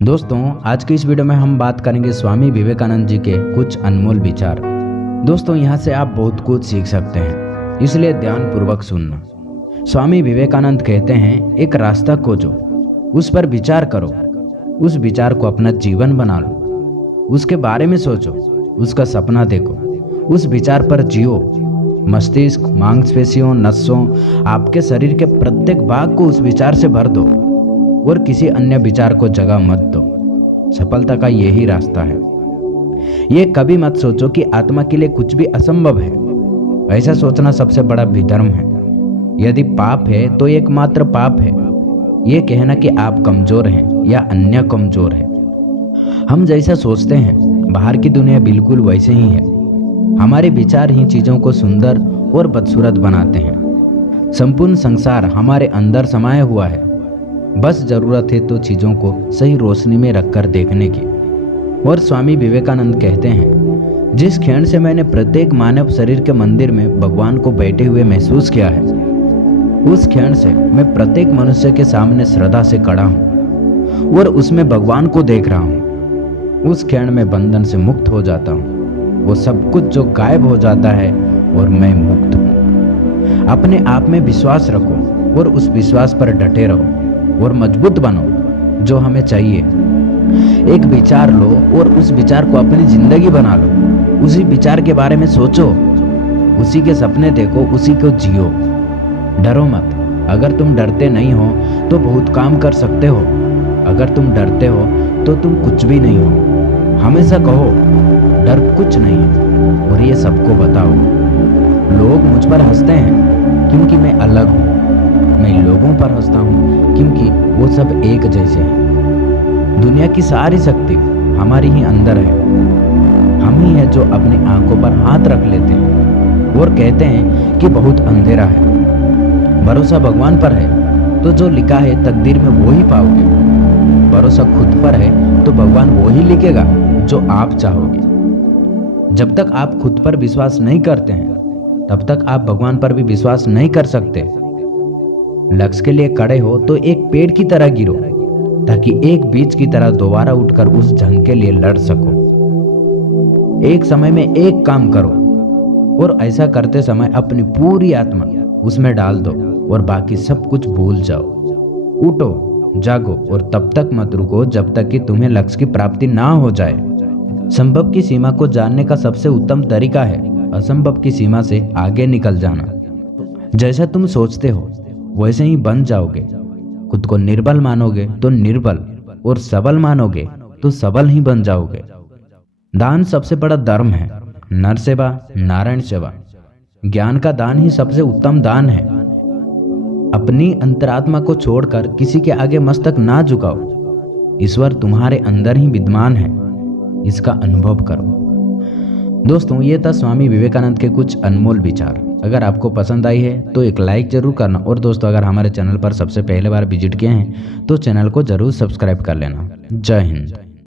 दोस्तों, आज की इस वीडियो में हम बात करेंगे स्वामी विवेकानंद जी के कुछ अनमोल विचार। दोस्तों, यहाँ से आप बहुत कुछ सीख सकते हैं, इसलिए ध्यानपूर्वक सुनना। स्वामी विवेकानंद कहते हैं, एक रास्ता खोजो, उस पर विचार करो, उस विचार को अपना जीवन बना लो, उसके बारे में सोचो, उसका सपना देखो, उस विचार पर जियो। मस्तिष्क, मांसपेशियों, नसों, आपके शरीर के प्रत्येक भाग को उस विचार से भर दो और किसी अन्य विचार को जगह मत दो। सफलता का यही रास्ता है। ये कभी मत सोचो कि आत्मा के लिए कुछ भी असंभव है। ऐसा सोचना सबसे बड़ा विधर्म है। यदि पाप है तो एकमात्र पाप है ये कहना कि आप कमजोर हैं या अन्य कमजोर है। हम जैसा सोचते हैं, बाहर की दुनिया बिल्कुल वैसे ही है। हमारे विचार ही चीजों को सुंदर और बदसूरत बनाते हैं। संपूर्ण संसार हमारे अंदर समाया हुआ है। बस जरूरत है तो चीजों को सही रोशनी में रखकर देखने की। और स्वामी विवेकानंद कहते हैं, जिस क्षण से मैंने प्रत्येक मानव शरीर के मंदिर में भगवान को बैठे हुए महसूस किया है, उस क्षण से मैं प्रत्येक मनुष्य के सामने श्रद्धा से खड़ा हूँ और उसमें भगवान को देख रहा हूँ। उस क्षण में बंधन से मुक्त हो जाता हूँ। वो सब कुछ जो गायब हो जाता है और मैं मुक्त हूँ। अपने आप में विश्वास रखो और उस विश्वास पर डटे रहो और मजबूत बनो जो हमें चाहिए। एक विचार लो और उस विचार को अपनी जिंदगी बना लो। उसी विचार के बारे में सोचो, उसी के सपने देखो, उसी को जियो। डरो मत। अगर तुम डरते नहीं हो तो बहुत काम कर सकते हो। अगर तुम डरते हो तो तुम कुछ भी नहीं हो। हमेशा कहो, डर कुछ नहीं है और ये सबको बताओ। लोग मुझ पर हंसते हैं क्योंकि मैं अलग हूँ। मैं लोगों पर हंसता हूँ क्योंकि वो सब एक जैसे हैं। दुनिया की सारी शक्ति हमारी ही अंदर है। हम ही हैं जो अपनी आंखों पर हाथ रख लेते हैं और कहते हैं कि बहुत अंधेरा है। भरोसा भगवान पर है तो जो लिखा है तकदीर में वो ही पाओगे। भरोसा खुद पर है तो भगवान वो ही लिखेगा जो आप चाहोगे। जब तक आप खुद पर विश्वास नहीं करते हैं तब तक आप भगवान पर भी विश्वास नहीं कर सकते। लक्ष्य के लिए खड़े हो तो एक पेड़ की तरह गिरो ताकि एक बीज की तरह दोबारा उठकर उस जंग के लिए लड़ सको। एक समय में एक काम करो और ऐसा करते समय अपनी पूरी आत्मा उसमें डाल दो और बाकी सब कुछ भूल जाओ। उठो, जागो और तब तक मत रुको जब तक कि तुम्हें लक्ष्य की प्राप्ति ना हो जाए। संभव की सीमा को जानने का सबसे उत्तम तरीका है असंभव की सीमा से आगे निकल जाना। जैसा तुम सोचते हो वैसे ही बन जाओगे। खुद को निर्बल मानोगे तो निर्बल और सबल मानोगे तो सबल ही बन जाओगे। दान सबसे बड़ा धर्म है। नर सेवा, नारायण सेवा। ज्ञान का दान ही सबसे उत्तम दान है। अपनी अंतरात्मा को छोड़कर किसी के आगे मस्तक ना झुकाओ। ईश्वर तुम्हारे अंदर ही विद्यमान है, इसका अनुभव करो। दोस्तों, ये था स्वामी विवेकानंद के कुछ अनमोल विचार। अगर आपको पसंद आई है तो एक लाइक जरूर करना और दोस्तों, अगर हमारे चैनल पर सबसे पहले बार विजिट किए हैं तो चैनल को जरूर सब्सक्राइब कर लेना। जय हिंद।